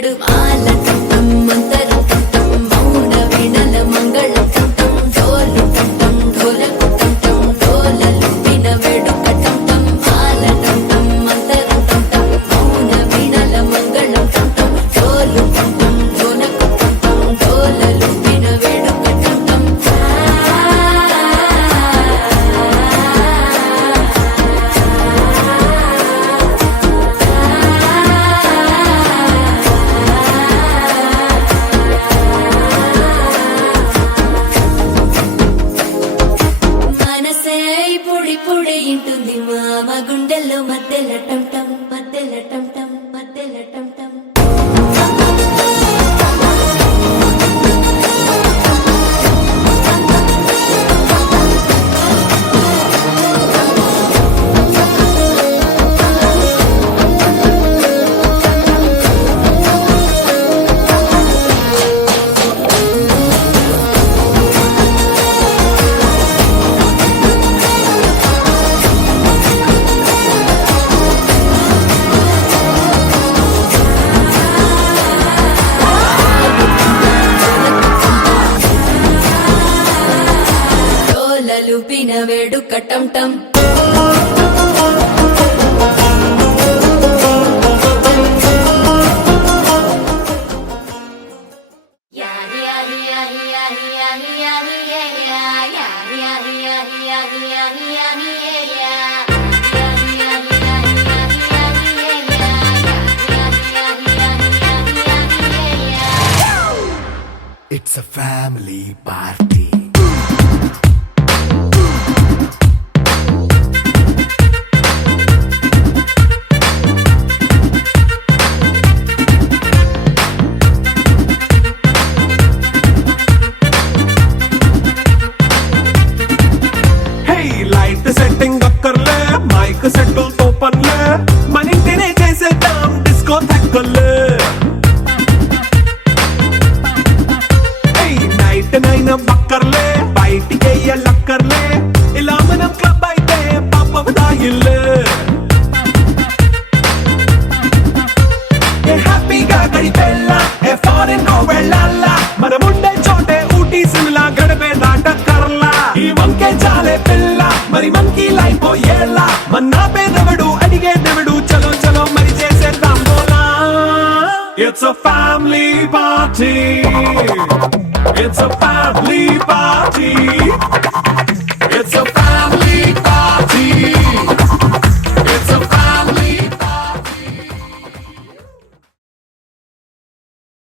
పినవెడు మాల టం మంతర టం మౌన వినల మంగళ టం ఢోలు టం ఢోలకు టం ఢోలలు పినవెడు టం టం మాల టం మంతర టం మౌన వినల మంగళ టం ఢోలు టం ఢోలకు టం ఢోలలు పినవెడు టం టం మనసే పొడి పొడి ఇంటుంది మామ గుండెల్లో మధ్యల టం టం మధ్యల టం టం మధ్యల టం టం ఢోలలు పినవెడు టం టం It's a family party. Hey, light setting అక్కర్లే మైక్ సెట్టులతో పనులే మన ఇంటినే చేసేద్దాం డిస్కో థక్కర్లే నైట్ నైన్ బక్కర్లే బయటికి లక్కర్లే ఇలా మనం క్లబ్ అయితే పాపం దాయిల్లే హ్యాపీగా గడిపెళ్ళా ఏ ఫారెన్ కో వెళ్ళాలా మనముండే చోటే ఊటీ సిమ్లా గడిపే దాటక్కర్లా ఈ వంకే చాలే పిల్ల మరి మనకి లైఫ్ ఏళ్ళ మన్నా పేదవడు అడిగేదెవడు చలో చలో మరి చేసేద్దాం బోలా It's a family party. It's a family